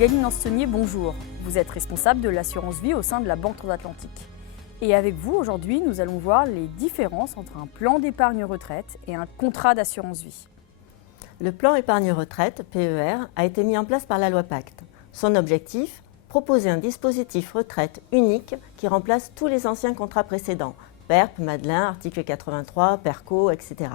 Magali Nansonnier, bonjour. Vous êtes responsable de l'assurance vie au sein de la Banque Transatlantique. Et avec vous, aujourd'hui, nous allons voir les différences entre un plan d'épargne retraite et un contrat d'assurance vie. Le plan épargne retraite, PER, a été mis en place par la loi Pacte. Son objectif, proposer un dispositif retraite unique qui remplace tous les anciens contrats précédents, PERP, Madelin, article 83, PERCO, etc.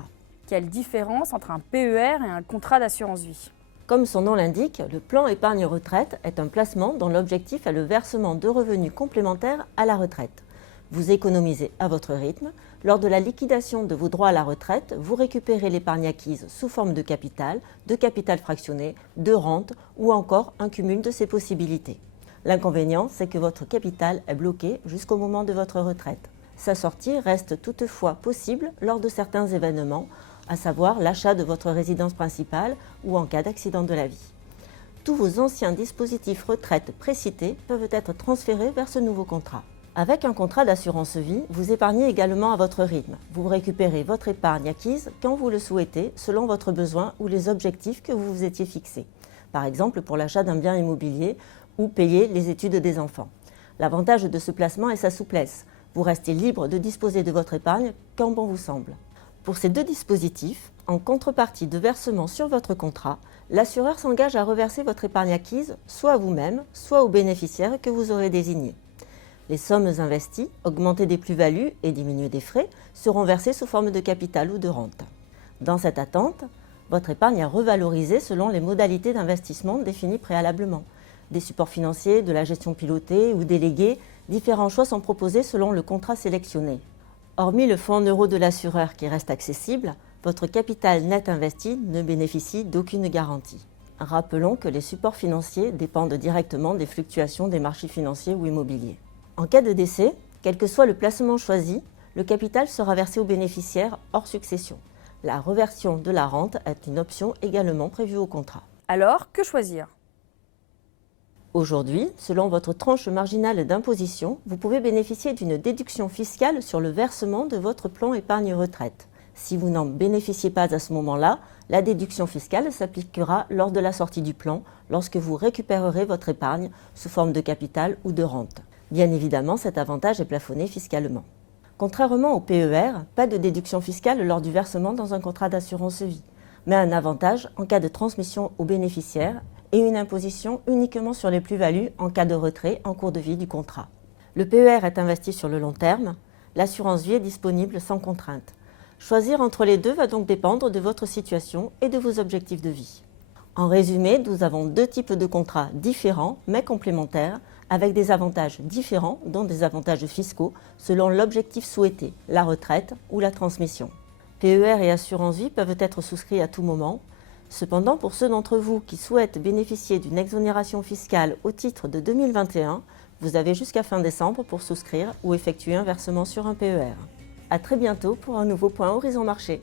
Quelle différence entre un PER et un contrat d'assurance vie? Comme son nom l'indique, le plan épargne retraite est un placement dont l'objectif est le versement de revenus complémentaires à la retraite. Vous économisez à votre rythme. Lors de la liquidation de vos droits à la retraite, vous récupérez l'épargne acquise sous forme de capital fractionné, de rente ou encore un cumul de ces possibilités. L'inconvénient, c'est que votre capital est bloqué jusqu'au moment de votre retraite. Sa sortie reste toutefois possible lors de certains événements, à savoir l'achat de votre résidence principale ou en cas d'accident de la vie. Tous vos anciens dispositifs retraite précités peuvent être transférés vers ce nouveau contrat. Avec un contrat d'assurance vie, vous épargnez également à votre rythme. Vous récupérez votre épargne acquise quand vous le souhaitez, selon votre besoin ou les objectifs que vous vous étiez fixés. Par exemple, pour l'achat d'un bien immobilier ou payer les études des enfants. L'avantage de ce placement est sa souplesse. Vous restez libre de disposer de votre épargne quand bon vous semble. Pour ces deux dispositifs, en contrepartie de versement sur votre contrat, l'assureur s'engage à reverser votre épargne acquise soit à vous-même, soit aux bénéficiaires que vous aurez désignés. Les sommes investies, augmentées des plus-values et diminuées des frais, seront versées sous forme de capital ou de rente. Dans cette attente, votre épargne est revalorisée selon les modalités d'investissement définies préalablement. Des supports financiers, de la gestion pilotée ou déléguée, différents choix sont proposés selon le contrat sélectionné. Hormis le fonds en euros de l'assureur qui reste accessible, votre capital net investi ne bénéficie d'aucune garantie. Rappelons que les supports financiers dépendent directement des fluctuations des marchés financiers ou immobiliers. En cas de décès, quel que soit le placement choisi, le capital sera versé aux bénéficiaires hors succession. La reversion de la rente est une option également prévue au contrat. Alors, que choisir? Aujourd'hui, selon votre tranche marginale d'imposition, vous pouvez bénéficier d'une déduction fiscale sur le versement de votre plan épargne retraite. Si vous n'en bénéficiez pas à ce moment-là, la déduction fiscale s'appliquera lors de la sortie du plan, lorsque vous récupérerez votre épargne sous forme de capital ou de rente. Bien évidemment, cet avantage est plafonné fiscalement. Contrairement au PER, pas de déduction fiscale lors du versement dans un contrat d'assurance vie, mais un avantage en cas de transmission aux bénéficiaires et une imposition uniquement sur les plus-values en cas de retrait en cours de vie du contrat. Le PER est investi sur le long terme, l'assurance vie est disponible sans contrainte. Choisir entre les deux va donc dépendre de votre situation et de vos objectifs de vie. En résumé, nous avons deux types de contrats différents mais complémentaires, avec des avantages différents, dont des avantages fiscaux, selon l'objectif souhaité, la retraite ou la transmission. PER et assurance vie peuvent être souscrits à tout moment. Cependant, pour ceux d'entre vous qui souhaitent bénéficier d'une exonération fiscale au titre de 2021, vous avez jusqu'à fin décembre pour souscrire ou effectuer un versement sur un PER. À très bientôt pour un nouveau point Horizon Marché.